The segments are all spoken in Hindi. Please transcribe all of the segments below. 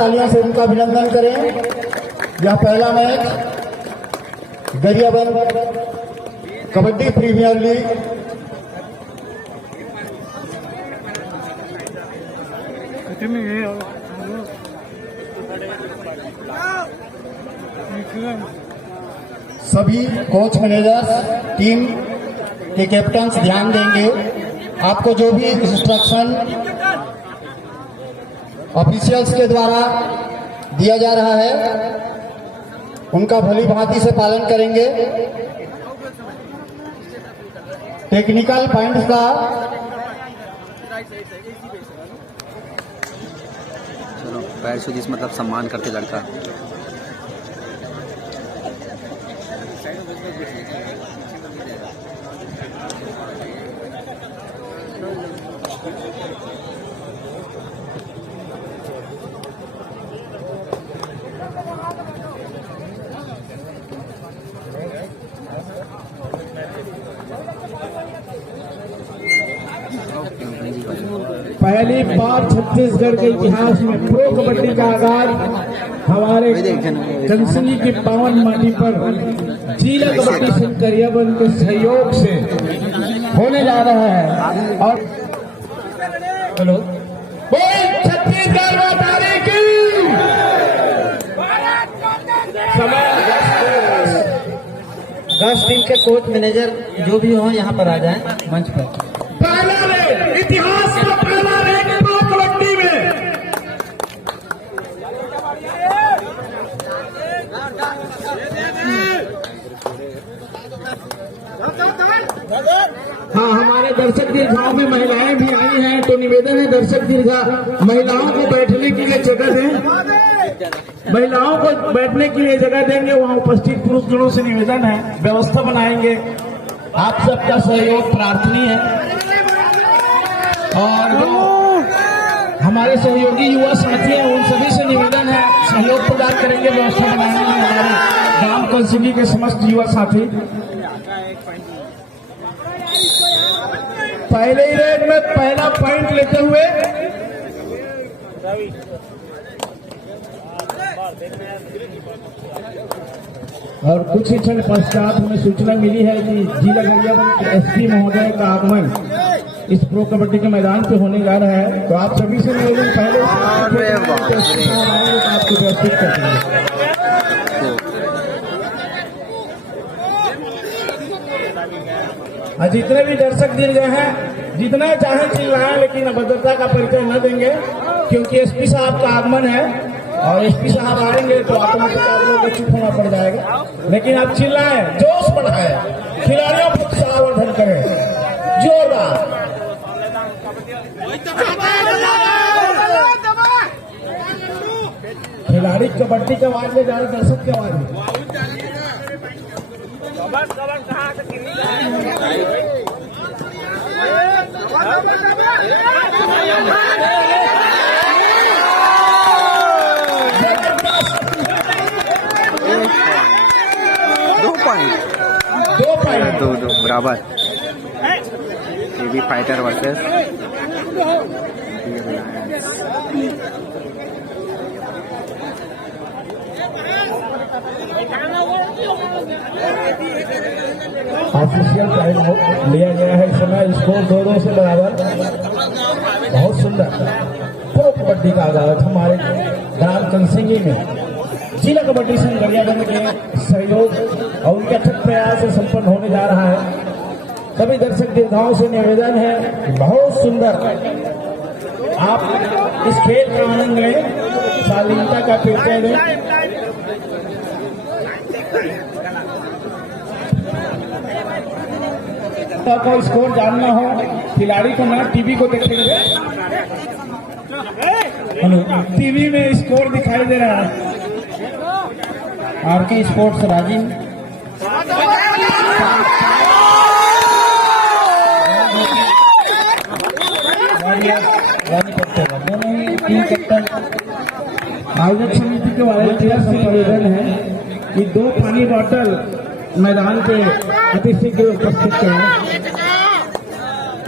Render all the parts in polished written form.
तालियों से उनका अभिनंदन करें। यह पहला match Gariaband kabaddi premier league सभी कोच मैनेजर्स टीम के कैप्टन्स ध्यान देंगे। आपको जो भी इंस्ट्रक्शन ऑफिशियल्स के द्वारा दिया जा रहा है उनका भली भांति से पालन करेंगे। टेक्निकल पॉइंट्स का चलो पैर से जिस मतलब सम्मान करते लड़का। पहली बार छत्तीसगढ़ के इतिहास में प्रो कबड्डी का आगाज हमारे जनसंघी की पावन माटी पर जिला कबड्डी संघ गरियाबंद के सहयोग से होने जा रहा है। और हेलो छत्तीसगढ़ वाली की समय 10 टीम के कोच मैनेजर जो भी हो यहाँ पर आ जाएं मंच पर। इतिहास का पहला रैंक प्रो कबड्डी में हाँ, हमारे दर्शक दीर्घाओं में महिलाएं भी आई हैं, तो निवेदन है दर्शक दीर्घा महिलाओं को बैठने के लिए जगह दें। महिलाओं को बैठने के लिए जगह देंगे, वहाँ उपस्थित पुरुषजनों से निवेदन है व्यवस्था बनाएंगे। आप सबका सहयोग प्रार्थनीय है। और हमारे सहयोगी युवा साथी हैं उन सभी से निवेदन है सहयोग प्रदान करेंगे व्यवस्था बनाने में हमारे ग्राम कंसिली के समस्त युवा साथी। पहले ही रेड में पहला पॉइंट लेते हुए और कुछ ही क्षण पश्चात हमें सूचना मिली है कि जिला गरियाबंद के एसपी महोदय का आगमन इस प्रो कबड्डी के मैदान पे होने जा रहा है। तो आप सभी से निवेदन पहले आपको प्रस्तुत करते हैं। जितने भी दर्शक दीर्घ हैं जितना चाहे चिल्लाएं, लेकिन अभद्रता का परिचय न देंगे क्योंकि एसपी साहब का आगमन है और एसपी साहब आएंगे तो ऑटोमेटिक आप लोगों को चुप होना पड़ जाएगा। लेकिन आप चिल्लाएं, जोश बढ़ाएं, खिलाड़ियों को उत्साहवर्धन करें जोरदार। खिलाड़ी कबड्डी की आवाज में ज्यादा दर्शक की आवाज में दो बराबर। AB fighter versus official time लिया गया है। इस समय स्कोर 2-2 से बराबर। बहुत सुंदर प्रो कबड्डी का आगाज हमारे ग्राम कंसिंगी में जिला कबड्डी संघ गरियाबंद के सहयोग और उनके अथक प्रयास से संपन्न होने जा रहा है। सभी दर्शक दीर्घाओं से निवेदन है बहुत सुंदर आप इस खेल का आनंद लें, शालीनता का परिचय दें। को स्कोर जानना हो खिलाड़ी को ना टीवी को देखेंगे, टीवी में स्कोर दिखाई दे रहा है। RK sports Rajiv team captain आयोजक समिति के वॉलंटियर से निवेदन है कि 2 पानी बॉटल मैदान पे अति शीघ्र उपस्थित करें।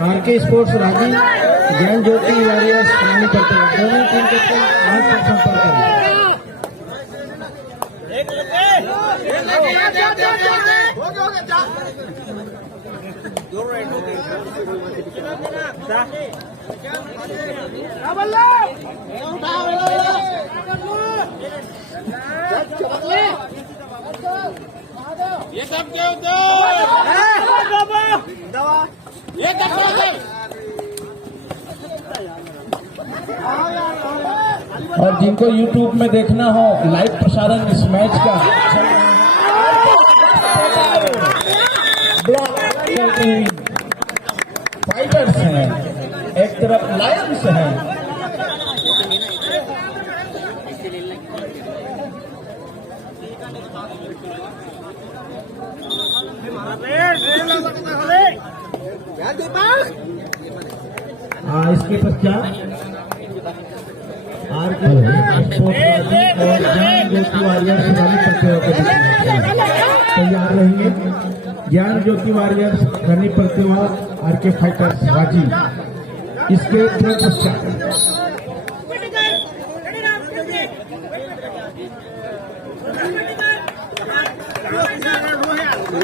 आरके स्पोर्ट्स राजी ज्ञान ज्योति वॉरियर्स पानी करते हैं दोनों टीम के मंच पर संपर्क करें। ये सब क्या होता ये और जिनको YouTube में देखना हो लाइव प्रसारण इस मैच का ब्लॉक करते हुए फाइटर्स हैं, एक तरफ लायंस हैं। इसके पश्चात आरके और ज्ञान ज्योति वॉरियर्स रानी प्रतिभा तैयार रहेंगे। ज्ञान ज्योति वॉरियर्स रानी प्रतिभा आरके फाइटर्स राजी। इसके पश्चात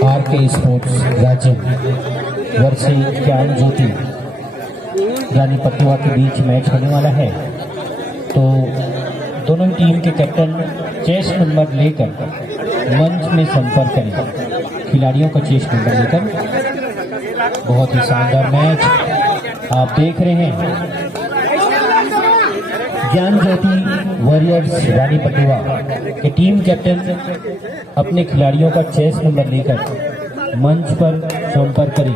आरके स्पोर्ट्स रांची वर्षी ज्ञान ज्योति रानी पटुआ के बीच मैच होने वाला है। तो दोनों टीम के कैप्टन चेस नंबर लेकर मंच में संपर्क करें। खिलाड़ियों का चेस नंबर लेकर बहुत ही शानदार मैच आप देख रहे हैं। ज्ञान ज्योति वॉरियर्स रानी पटुआ के टीम कैप्टन अपने खिलाड़ियों का चेस नंबर लेकर मंच पर संपर्क करें।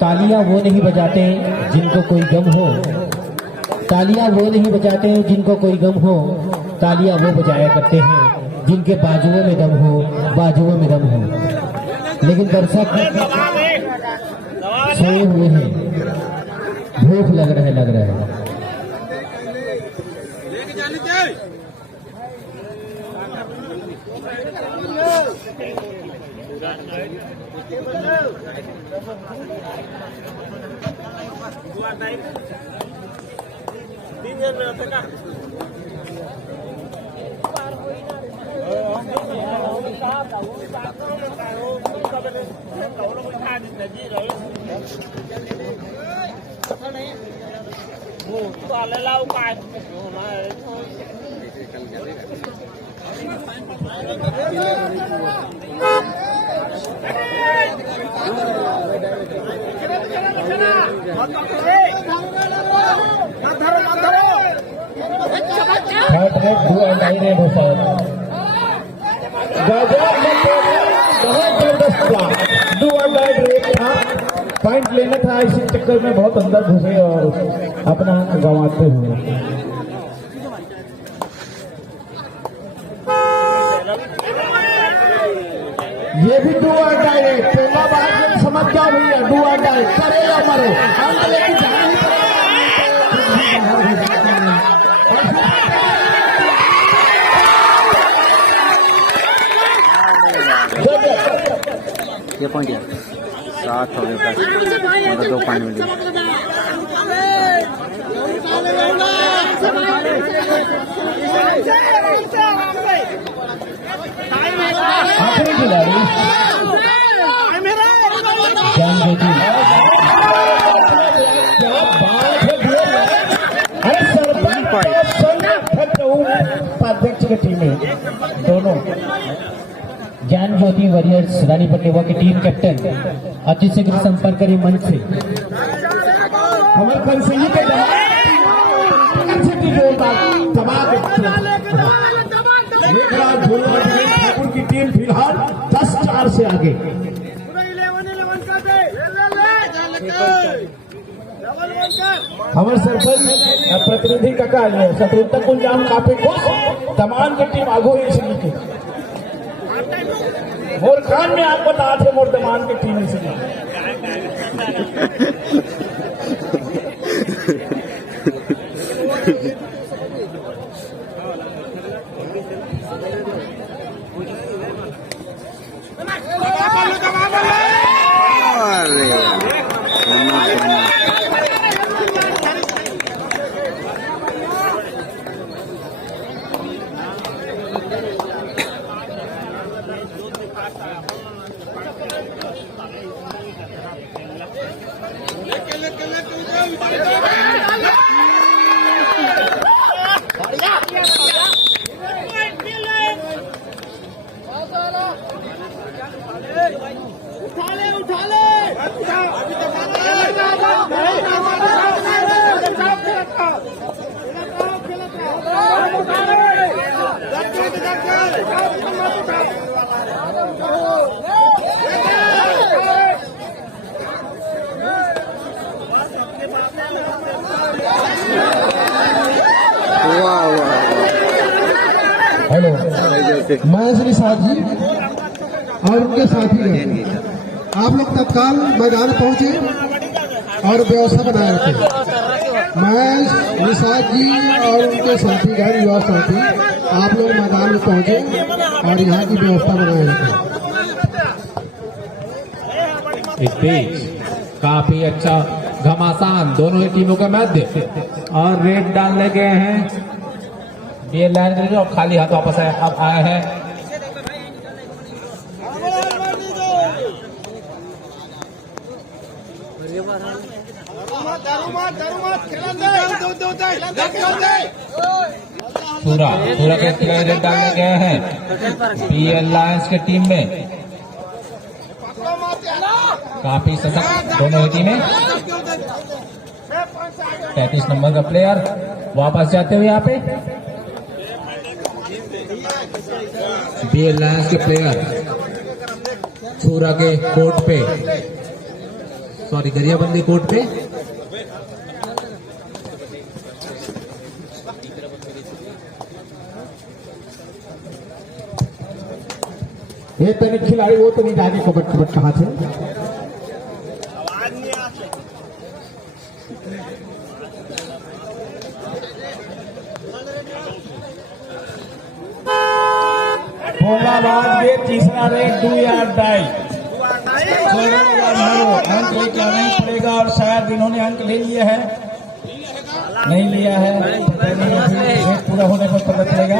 तालियां वो नहीं बजाते जिनको कोई गम हो, तालियां वो नहीं बजाते जिनको कोई गम हो, तालियां वो बजाया करते हैं जिनके बाजुओं में दम हो, बाजुओं में दम हो। लेकिन दर्शक सोए हुए हैं, भूख लग रहा है। पॉइंट लेना था, इसी चक्कर में बहुत अंदर घुसे और अपना गंवाते हुए। ये भी डू और डाई है। पहला बार समझ जाओ भैया, डू और डाई करे या मरे, अंत लेके जाना ही ये पॉइंट है 7 हो गए, मतलब 2 पॉइंट मिले। आखिरी खिलाड़ी ज्ञान ज्योति उपाध्यक्ष की टीम है दोनों। ज्ञान ज्योति वॉरियर्स रानी पटुआ की टीम कैप्टन अति शीघ्र संपर्क करें मंच से। हमारे कंसिंगी के ठाकुर की टीम फिलहाल 10-4 से आगे। हमारे सरपंच प्रतिनिधि का कार्य है शत्रुघ्न कुंजाम काफी खुश तमाम की टीम आगो इसलिए की मोर खान में आप बता थे मोर तमान की टीम इसलिए हेलो, मैं श्री साथ जी और उनके साथी आप लोग तत्काल मैदान पहुंचे और व्यवस्था बनाए रखें। मैं निषाद जी और उनके साथीगण युवा साथी आप लोग मैदान में पहुंचे और यहाँ की व्यवस्था बनाए रखें। इस बीच काफी अच्छा घमासान दोनों ही टीमों के मध्य और रेड डालने गए हैं ये लाइन और खाली हाथ वापस अब आए हैं। पूरा के रेड डालने गए हैं बीएल लायंस के टीम में। काफी सशक्त दोनों ही टीमें। 33 नंबर का प्लेयर वापस जाते हुए यहाँ पे बीएल लायंस के प्लेयर छूरा के कोर्ट पे गरियाबंदी कोर्ट पे ये तनिक खिलाड़ी वो तो नहीं जाके कबट कहाँ थे। ये तीसरा रेड 2 यार्ड डाई अंक लेके आना ही पड़ेगा और शायद इन्होंने अंक ले लिया है नहीं लिया है रेड पूरा होने पर पता चलेगा।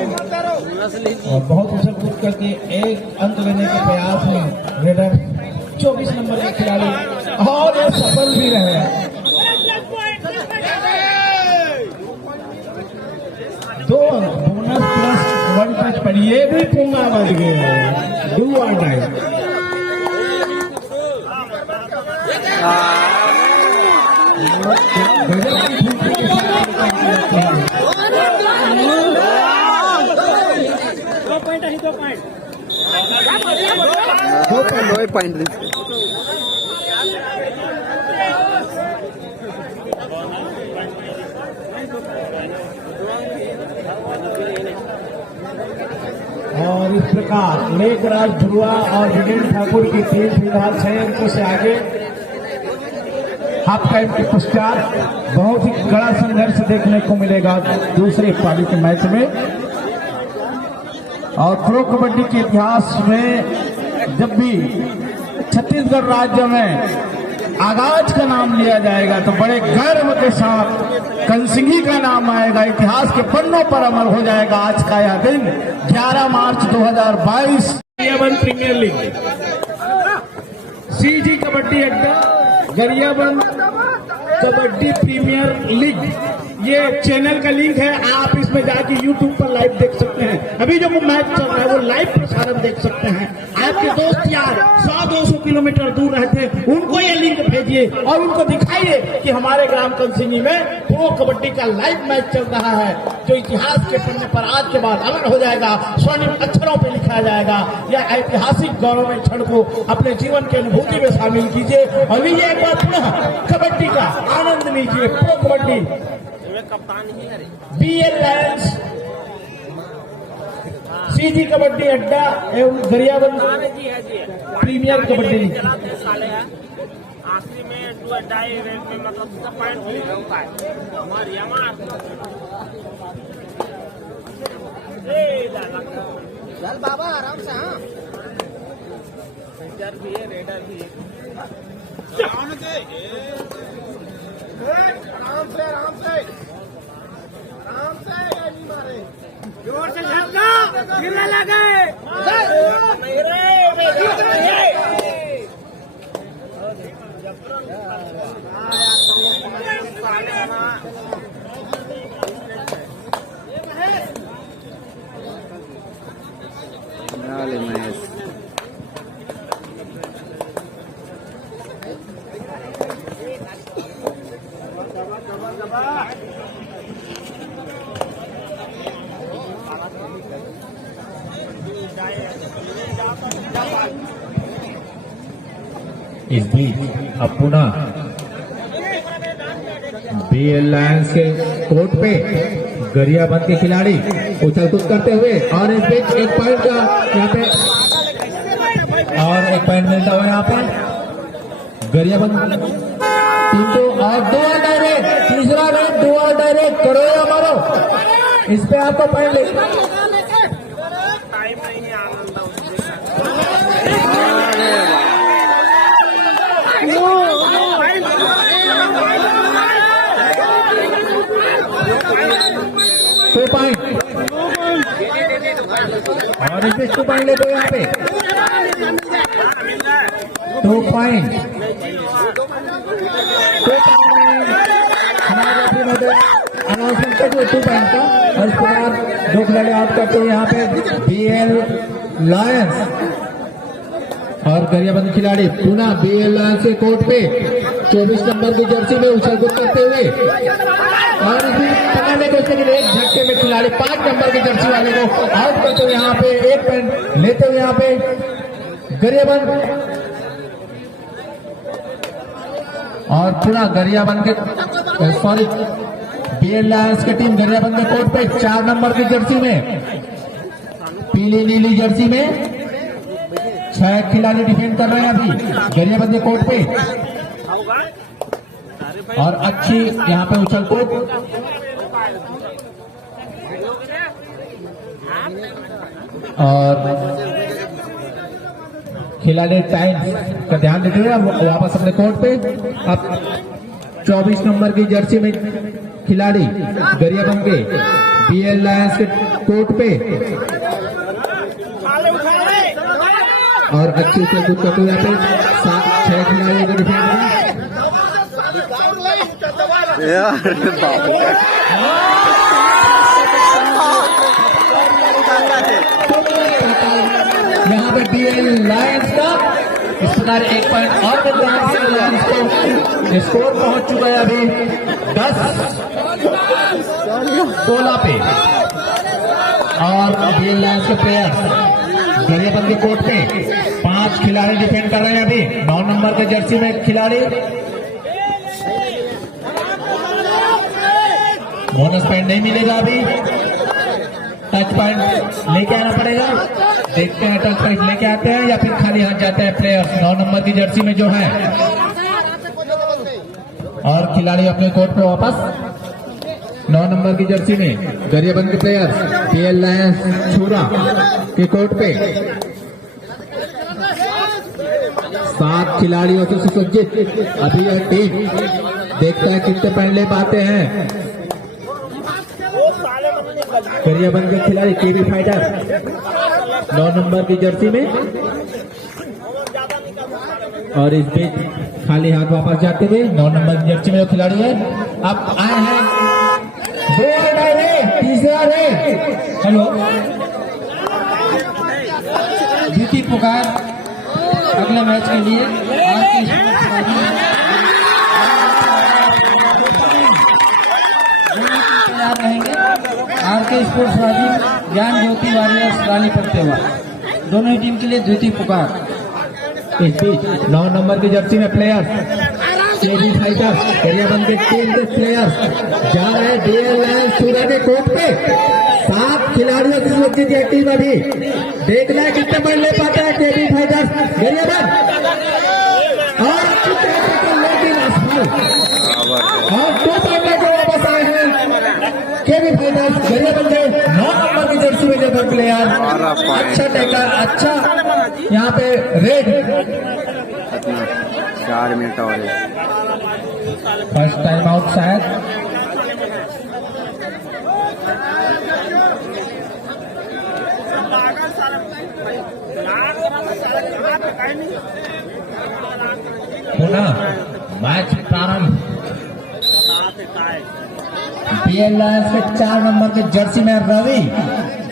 और बहुत उछल कूद करके एक अंक लेने के प्रयास में रेडर 24 नंबर के खिलाड़ी और ये सफल भी रहे। 2 बोनस प्लस 1 टच पर ये भी पूंगा बन गया 2 यार्ड डाई। दो पॉइंट और इस प्रकार मेघराज ध्रुवा और वीरेंद्र ठाकुर की टीम फिलहाल 6 अंकों से आगे। हाफ टाइम के पश्चात बहुत ही कड़ा संघर्ष देखने को मिलेगा दूसरे पारी के मैच में। और प्रो कबड्डी के इतिहास में जब भी छत्तीसगढ़ राज्य में आगाज का नाम लिया जाएगा तो बड़े गर्व के साथ कंसिंगी का नाम आएगा, इतिहास के पन्नों पर अमर हो जाएगा आज का यह दिन 11 मार्च 2022। प्रीमियर लीग सीजी कबड्डी अड्डा गरियाबंद कबड्डी प्रीमियर लीग ये चैनल का लिंक है, आप इसमें जाके YouTube पर लाइव देख सकते हैं। अभी जो मैच चल रहा है वो लाइव प्रसारण देख सकते हैं। आपके दोस्त यार 100-200 किलोमीटर दूर रहते हैं, उनको ये लिंक भेजिए और उनको दिखाइए कि हमारे ग्राम कंसिंगी में प्रो कबड्डी का लाइव मैच चल रहा है जो इतिहास के पन्ने पर आज के बाद अमर हो जाएगा, स्वर्णिम अक्षरों पे लिखा जाएगा। यह ऐतिहासिक गौरवमय क्षण को अपने जीवन की अनुभूति में शामिल कीजिए और लीजिए एक बार पुनः कबड्डी का आनंद लीजिए। Pro kabaddi BL lions CG kabaddi अड्डा एवं गरियाबंद प्रीमियर कबड्डी लीग। आखिरी में 2 डाई रेड में मतलब पॉइंट होता है हमारे यहाँ चल बाबा आराम से। हाँ सेंटर भी है रेडर भी है आराम से आराम से आराम से नहीं मारे जोर से झटका गिरने लगे नहीं रे इस बीच अब पुनः बीएल लायंस के कोर्ट पे गरियाबंद के खिलाड़ी उछल कूद करते हुए, और इस बीच एक पॉइंट का यहाँ पे, और एक पॉइंट मिलता हुआ यहाँ पे गरियाबंद टीम को। और 2 डायरेक्ट, तीसरा रेड 2 डायरेक्ट करो या मारो, इस पे आपको पॉइंट ले। टू पॉइंट, और इस 2 पॉइंट ले दो यहाँ पे, 2 पॉइंट, अनाउंसमेंट कर दिए 2 पॉइंट का। और इस प्रकार 2 खिलाड़ी आउट करते हुए यहाँ पे बीएल लायंस, और गरियाबंद खिलाड़ी पुनः बीएल लायंस के कोर्ट पे 24 नंबर की जर्सी में उछल कूद करते हुए, और पकड़ने को के लिए एक झटके में खिलाड़ी 5 नंबर की जर्सी वाले को आउट करते हुए यहाँ पे 1 पॉइंट लेते हुए यहाँ पे गरियाबंद, और पुनः गरियाबंद के सॉरी बीएल लायंस की टीम गरियाबंद के कोर्ट पे 4 नंबर की जर्सी में, पीली नीली जर्सी में 6 खिलाड़ी डिफेंड कर रहे हैं अभी गरियाबंद के कोर्ट पे, और अच्छी यहाँ पे उछल कूद, और खिलाड़ी टाइम का ध्यान देते हुए वापस अपने कोर्ट पे। अब 24 नंबर की जर्सी में खिलाड़ी गरियाबंद के बीएल लायंस के कोर्ट पे, और अच्छी से कूद करते हुए यहाँ पे 6 खिलाड़ियों को डिफेंड यहाँ पे बीएल लायंस का इस प्रकार 1 पॉइंट और मिल रहा है। स्कोर पहुंच चुका है अभी 10-16 पे, और बीएल लायंस के प्लेयर गरियाबंद के कोर्ट पे 5 खिलाड़ी डिफेंड कर रहे हैं अभी 9 नंबर के जर्सी में खिलाड़ी। बोनस पॉइंट नहीं मिलेगा अभी, टच पॉइंट लेके आना पड़ेगा। देखते हैं टच पॉइंट लेके आते हैं या फिर खाली हाथ जाते हैं प्लेयर्स 9 नंबर की जर्सी में जो है, और खिलाड़ी अपने कोर्ट पे वापस 9 नंबर की जर्सी में गरियाबंद के प्लेयर्स बीएल लायंस छुरा के कोर्ट पे 7 खिलाड़ियों से सुसज्जित अभी यह टीम देखता है कितने पॉइंट ले पाते हैं। गरियाबंद के खिलाड़ी केबी फाइटर 9 नंबर की जर्सी में, और इस बीच खाली हाथ वापस जाते हुए 9 नंबर की जर्सी में जो खिलाड़ी है अब आए हैं 2 तीसरा रेड। हेलो, द्वितीय पुकार अगले मैच के लिए तैयार रहेंगे। आरके स्पोर्ट्स वादी ज्ञान ज्योति वॉरियर्स रानी प्रत्यवा, दोनों ही टीम के लिए द्वितीय पुकार। इस बीच 9 नंबर की जर्सी में प्लेयर्स केबी फाइटर गरियाबंद के टीम के प्लेयर्स जा रहे हैं बीएल लायंस सूर्य के कोर्ट पे। 7 खिलाड़ियों से सुरक्षित यह टीम अभी देखना है कितने पॉइंट ले पाता है केबी फाइटर्स गरियाबंद, और और 2 पॉइंट लेकर वापस आए हैं केबी फाइटर्स गरियाबंद के 9 नंबर की जर्सी में लेकर प्लेयर। अच्छा टेकर, अच्छा यहाँ पे रेड 4 मिनट और फर्स्ट टाइम आउट शायद। पुनः मैच प्रारंभ। बीएल लायंस के 4 नंबर के जर्सी में रवि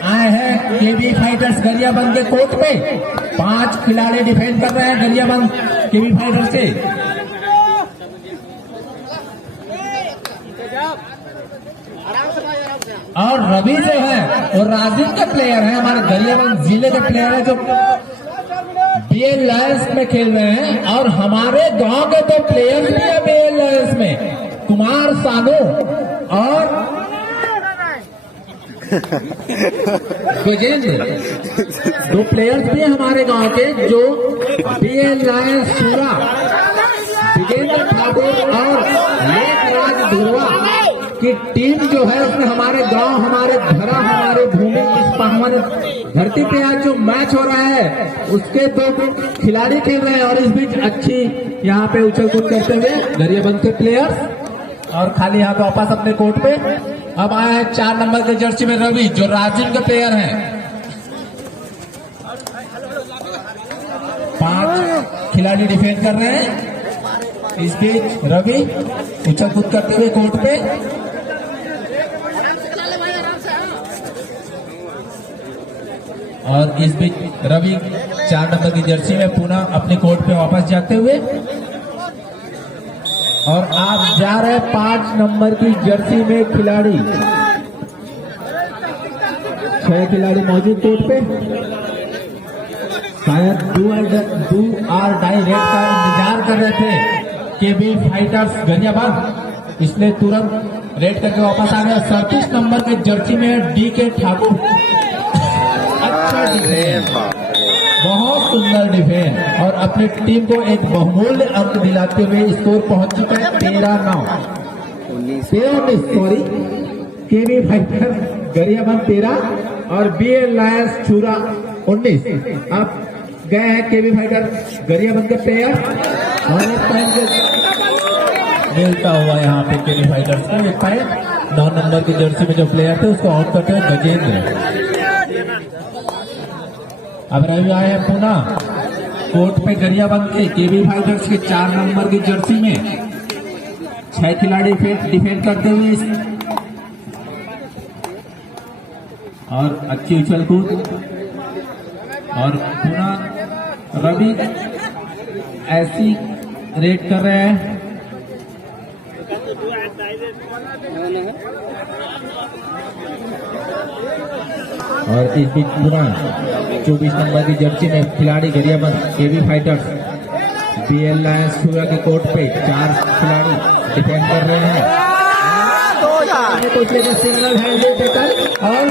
आए हैं केबी फाइटर्स गरियाबंद के कोर्ट पे। 5 खिलाड़ी डिफेंड कर रहे हैं गरियाबंद केबी फाइटर्स से, और रवि जो है वो राजीव के प्लेयर हैं, हमारे गरियाबंद जिले के प्लेयर है जो बीएल लायंस में खेल रहे हैं और हमारे गांव के तो प्लेयर्स भी है बीएल लायंस में, कुमार सानू और गजेंद्र, दो प्लेयर्स भी हैं हमारे गांव के जो बीएल लायंस सूरा, विजेंद्र ठाकुर और लेखराज धुरवा की टीम जो है उसमें हमारे गांव, हमारे धरा, हमारे भूमि, इस पावन धरती पे आज जो मैच हो रहा है उसके दो खिलाड़ी खेल रहे हैं और इस बीच अच्छी यहाँ पे उछल कूद करते हुए गरियाबंद के प्लेयर्स और खाली हाथ वापस अपने कोर्ट पे। अब आए हैं 4 नंबर के जर्सी में रवि जो राजीव के प्लेयर हैं। 5 खिलाड़ी डिफेंड कर रहे हैं। इस बीच रवि उछल कूद करते हुए कोर्ट पे। और इस बीच रवि 4 नंबर की जर्सी में पुनः अपने कोर्ट पे वापस जाते हुए और आप जा रहे 5 नंबर की जर्सी में खिलाड़ी, 6 खिलाड़ी मौजूद कोर्ट पे। शायद डू आर डाई रेड का इंतजार कर रहे थे केबी फाइटर्स गरियाबंद, इसलिए तुरंत रेड करके वापस आ गए। 37 नंबर के जर्सी में डी के ठाकुर, अच्छा डिफेंस, बहुत सुंदर डिफेंस और अपनी टीम को एक बहुमूल्य अंक दिलाते हुए स्कोर पहुंच चुका है 13-19 सॉरी, केबी फाइटर गरियाबंद 13 और बीएल लायंस चूरा 19। अब गए हैं केबी फाइटर गरियाबंद के प्लेयर और एक पॉइंट मिलता हुआ यहाँ पे केबी फाइटर्स को एक पॉइंट। 9 नंबर की जर्सी में जो प्लेयर थे उसको आउट करते हैं गजेंद्र। अब रवि आए हैं पुनः कोर्ट पे गरियाबंद के केबी फाइटर्स के 4 नंबर की जर्सी में। 6 खिलाड़ी डिफेंड करते हुए और अच्छी उछल कूद और पुनः रवि ऐसी रेड कर रहे हैं। और इस बीच पुनः 24 नंबर की जर्सी में खिलाड़ी गरियाबंद केबी फाइटर्स बीएल लायंस सूरा के कोर्ट पे 4 खिलाड़ी डिफेंड कर रहे हैं। सिग्नल है देकर और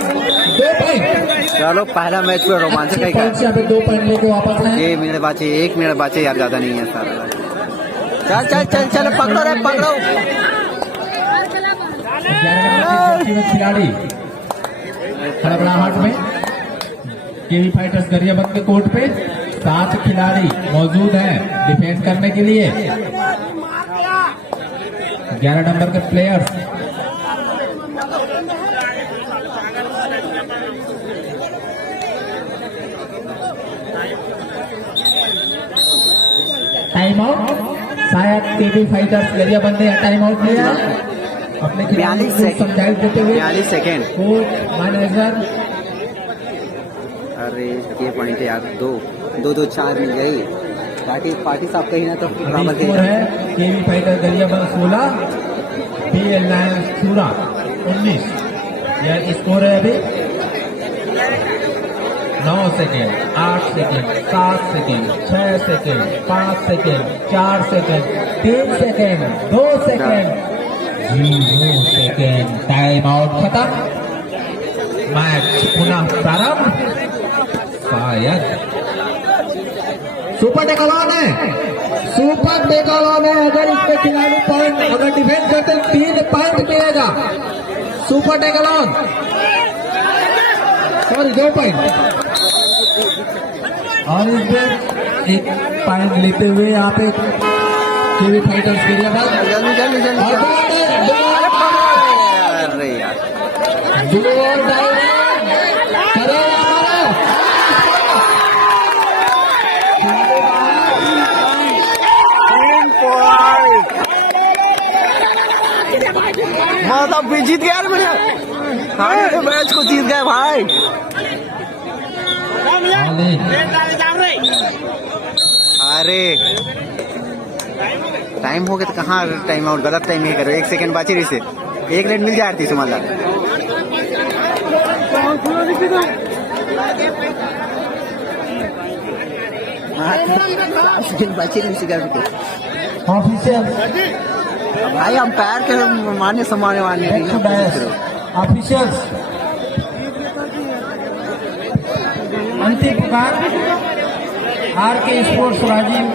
2 पॉइंट। चलो पहला मैच में रोमांचक है। यहाँ पे 2 पॉइंट लेके वापस आए। 1 मिनट बाचे यार, ज्यादा नहीं है सारा। चल चल चल चल पकड़ो रे पकड़ो। 11 नंबर की जर्सी में खिलाड़ी खड़बड़ाहट में केबी फाइटर्स गरियाबंद के कोर्ट पे 7 खिलाड़ी मौजूद हैं डिफेंड करने के लिए। 11 नंबर के प्लेयर्स टाइम आउट, शायद केबी फाइटर्स गरियाबंद ने टाइम आउट लिया अपने खिलाड़ी को समझाइश देते हुए। 42 सेकेंड। कोर्ट मैनेजर अरे ये पॉइंट है यार, 2 4 मिल गई। पार्टी साहब कहीं ना तो बराबर स्कोर है केबी फाइटर गरियाबंद 16, बीएल लायंस चूरा 19। यह स्कोर है अभी। 9 second, 8 second, 7 second, 6 second, 5 second, 4 second, 3 second, 2 second, 0 second. Time out खत्म। मैच पुनः प्रारंभ। शायद सुपर डेकालॉन है, सुपर डेकालॉन है। अगर इसके खिलाड़ी पॉइंट अगर डिफेंड करते 3 पॉइंट मिलेगा। Super decathlon sorry 2 point. और इसमें 1 पॉइंट लेते हुए यहाँ पे केबी फाइटर्स गरियाबंद जल्दी अरे यार मतलब भी जीत गया मेरे मैच को जीत गए भाई। अरे टाइम हो गया तो कहाँ टाइम आउट, गलत टाइम ही करो। 1 सेकंड बाची रही से 1 रेड मिल जाती तुम्हारा। बचे नहीं सिगरेट के ऑफिशियल भाई हम पैर के मारने समाने वाले ऑफिशियल्स अंतिम पुकार आर के स्पोर्ट्स राजीव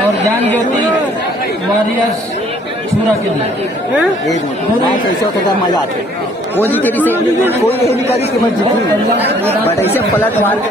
और ज्ञान ज्योति वॉरियर्स छुरा के लिए मैच ऐसे होता था मजा आते कोई जीते से कोई नहीं निकाली इसके बाद जीती बट ऐसे पलट मार